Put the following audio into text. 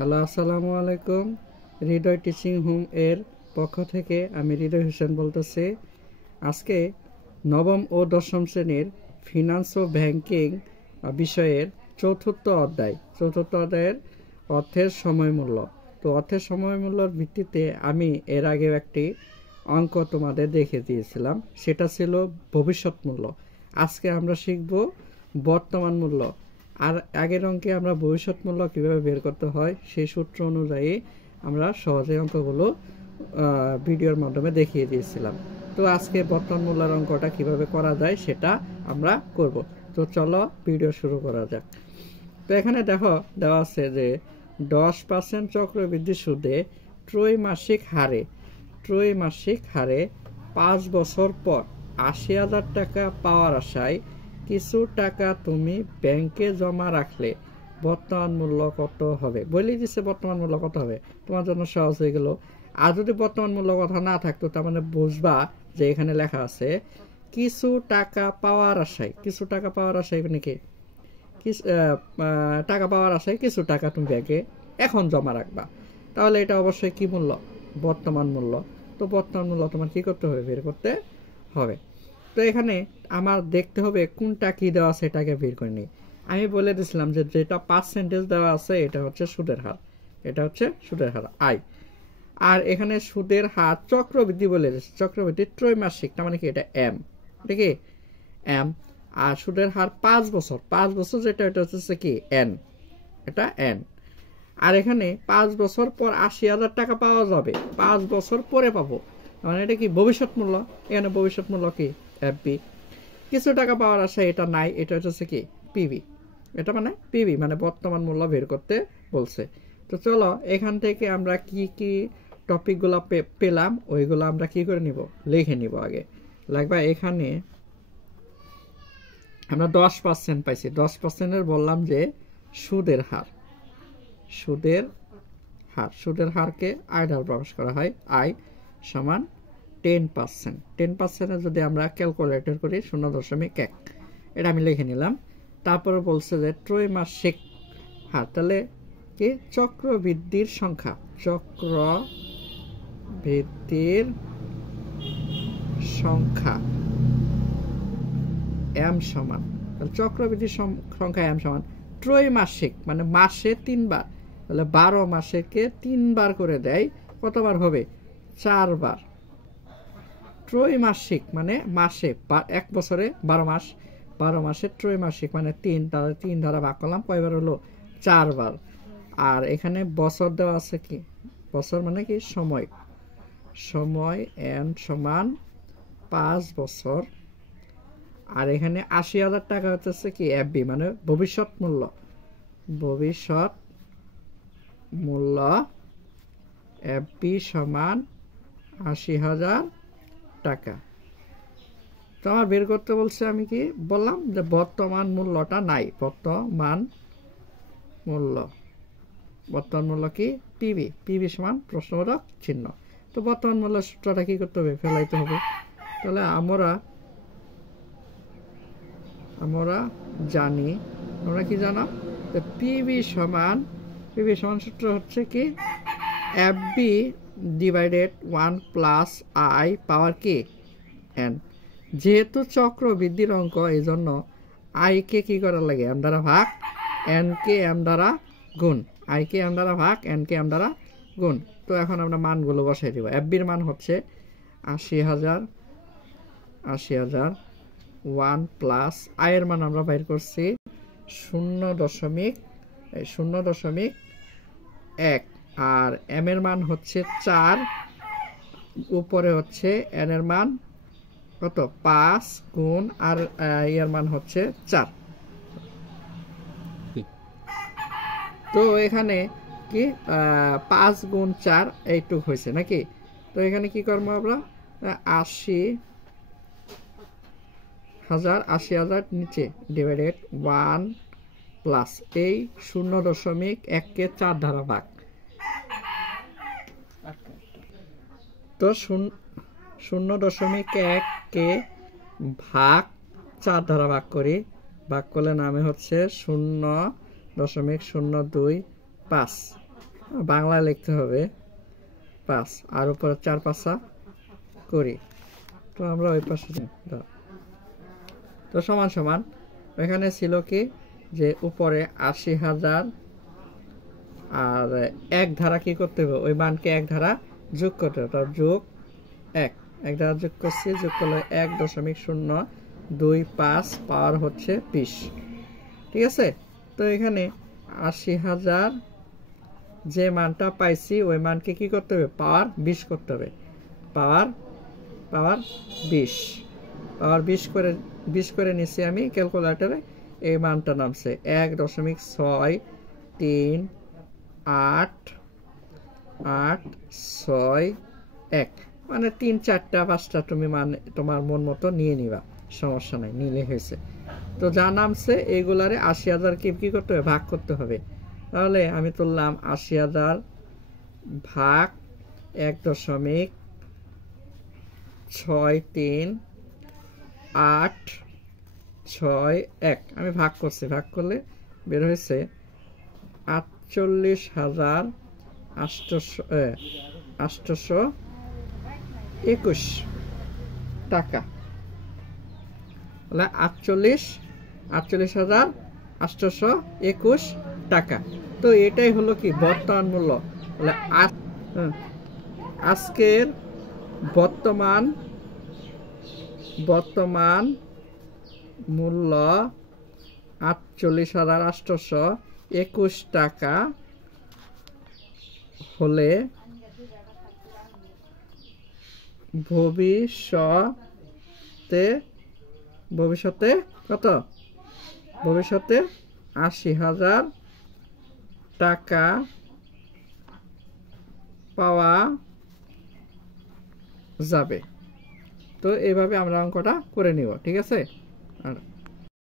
Hello, আসসালামু আলাইকুম। হৃদয় teaching home এর পক্ষ থেকে আমি হৃদয় হোসেন বলতেছি। আজকে নবম ও দশম শ্রেণীর ফিনান্স ও ব্যাংকিং বিষয়ের চতুর্থ অধ্যায়ের অর্থের সময় মূল্য। তো অর্থের সময় মূল্যর ভিত্তিতে আমি এর আগেও একটি অঙ্ক তোমাদের দেখিয়ে দিয়েছিলাম, সেটা ছিল ভবিষ্যৎ মূল্য। আজকে আমরা শিখব বর্তমান মূল্য। আর আগের অঙ্কে আমরা ভবিষ্যৎ মূল্য কীভাবে বের করতে হয় সেই সূত্র অনুযায়ী আমরা সহজে অঙ্কগুলো ভিডিওর মাধ্যমে দেখিয়ে দিয়েছিলাম। তো আজকে বর্তমান মূল্যের অঙ্কটা কীভাবে করা যায় সেটা আমরা করব। তো চলো ভিডিও শুরু করা যাক। তো এখানে দেখো দেওয়া আছে যে 10% চক্রবৃদ্ধি সুদে ত্রৈমাসিক হারে 5 বছর পর 80,000 টাকা পাওয়ার আশায় কিছু টাকা তুমি ব্যাংকে জমা রাখলে বর্তমান মূল্য কত হবে। বলেই দিচ্ছে বর্তমান মূল্য কত হবে, তোমার জন্য সহজ হয়ে গেল। আর যদি বর্তমান মূল্য কথা না থাকতো তার মানে বুঝবা যে এখানে লেখা আছে কিছু টাকা পাওয়ার আশায়। কিছু টাকা পাওয়ার আশায় মানে কি, টাকা পাওয়ার আশায় কিছু টাকা তুমি ব্যাংকে এখন জমা রাখবা। তাহলে এটা অবশ্যই কি মূল্য, বর্তমান মূল্য। তো বর্তমান মূল্য তোমার কি করতে হবে, বের করতে হবে। তো এখানে আমার দেখতে হবে কোনটা কি দেওয়া আছে, এটাকে বের করে নিই। আমি বলে দিয়েছিলাম যে যেটা পার্সেন্টেজ দেওয়া আছে এটা হচ্ছে সুদের হার, আই। আর এখানে সুদের হার চক্রবৃদ্ধি বলে দিচ্ছে, চক্রবৃদ্ধি ত্রৈমাসিক, তার মানে কি এটা এম, ঠিক আছে এম। আর সুদের হার 5 বছর যেটা এটা হচ্ছে কি এন, এটা এন। আর এখানে 5 বছর পর 80,000 টাকা পাওয়া যাবে, 5 বছর পরে পাবো, মানে এটা কি ভবিষ্যৎ মূল্য। এখানে ভবিষ্যৎ মূল্য কি এফবি। কিছু টাকা পাওয়ার আশা এটা নাই, এটা হচ্ছে কি পিবি। এটা মানে পিবি মানে বর্তমান মূল্য বের করতে বলছে। তো চলো এখান থেকে আমরা কি কি টপিকগুলো পেলাম ওইগুলো আমরা কি করে নিব, লিখে নিব। আগে লাগবে এখানে আমরা 10% পাইছি। 10%-এর বললাম যে সুদের হারকে আই দ্বারা প্রকাশ করা হয়, আই সমান 10%। 10%-এ যদি আমরা ক্যালকুলেটর করি 0.1, এটা আমি লিখে নিলাম। তারপরে বলছে যে ত্রৈমাসিক হার, তাহলে কি চক্রবৃদ্ধির সংখ্যা এম সমান, চক্রবৃদ্ধির সংখ্যা এম সমান ত্রৈমাসিক মানে মাসে 3 বার, তাহলে 12 মাসেকে 3 বার করে দেয়, কতবার হবে 4 বার। ত্রৈমাসিক মানে মাসে, 1 বছরে 12 মাস, 12 মাসে ত্রৈমাসিক মানে 3, তাহলে 3 দ্বারা ভাগ করলাম, কয়বার হলো 4 বার। আর এখানে বছর দেওয়া আছে কি, বছর মানে কি সময় এন সমান 5 বছর। আর এখানে 80,000 টাকা হচ্ছে কি এফবি মানে ভবিষ্যৎ মূল্য, এফবি সমান 80,000 টাকা। তো আমার বের করতে বলছে, আমি কি বললাম যে বর্তমান মূল্যটা নাই, বর্তমান মূল্য কি পিবি সমান প্রশ্নবোধক চিহ্ন। তো বর্তমান মূল্য সূত্রটা কি করতে হবে, ফেলাইতে হবে। তাহলে আমরা জানি, তোমরা কি জানো যে পিবি সমান সূত্র হচ্ছে কি এফবি ডিভাইডেড 1 প্লাস আই পাওয়ার কি এন। যেহেতু চক্রবৃদ্ধির অঙ্ক এই জন্য আইকে কি করা লাগে, এম দ্বারা ভাগ, এনকে এম দ্বারা গুণ, আইকে এম দ্বারা ভাগ, এনকে এম দ্বারা গুণ। তো এখন আমরা মানগুলো বসাই দিব। এফবির মান হচ্ছে 80,000, 1 প্লাস আয়ের মান আমরা বাইর করছি 0.1, আর এম এর মান হচ্ছে 4, উপরে হচ্ছে এন এর মান কত 5 গুণ আর এর মান হচ্ছে 4। তো এখানে কি 5 গুণ 4 এইটুক হয়েছে নাকি। তো এখানে কি করবো আমরা 80,000 নিচে ডিভাইডেড 1 প্লাস এই 0.1কে 4 দ্বারা ভাগ। তো 0.1কে ভাগ 4 দ্বারা ভাগ করি, ভাগ করলে নামে হচ্ছে 0.025। বাংলায় লিখতে হবে 5 আর উপরে 4 5 করি, তো আমরা ওই পাশে তো সমান সমান এখানে ছিল কি যে উপরে 80,000 আর এক ধারা কি করতে হবে, ওই মানকে এক ধারা যোগ করতে হবে, তার যোগ 1 ধারা যোগ করছি, যোগ করলে 1.025 পাওয়ার হচ্ছে 20। ঠিক আছে, তো এখানে 80,000 যে মানটা পাইছি ওই মানকে কি করতে হবে, পাওয়ার 20 করতে হবে, পাওয়ার 20 করে নিচ্ছি আমি ক্যালকুলেটরে। এই মানটা নামছে 1.638861, মানে 3 4টা 5টা তুমি মানে তোমার মন মতো নিয়ে নিবা, সমস্যা নাই, নিলে হয়েছে। তো যা নামছে এইগুলারে 80,000 কি করতে হবে, ভাগ করতে হবে। তাহলে আমি তুললাম 80,000 ভাগ 1.63861, আমি ভাগ করছি, ভাগ করলে বের হয়েছে 48,821 টাকা। 48,821 টাকা। তো এটাই হলো কি বর্তমান মূল্য। আজকের বর্তমান মূল্য 48,821 টাকা হলে ভবিষ্যতে কত, ভবিষ্যতে 80,000 টাকা পাওয়া যাবে। তো এইভাবে আমরা অঙ্কটা করে নিব, ঠিক আছে। আর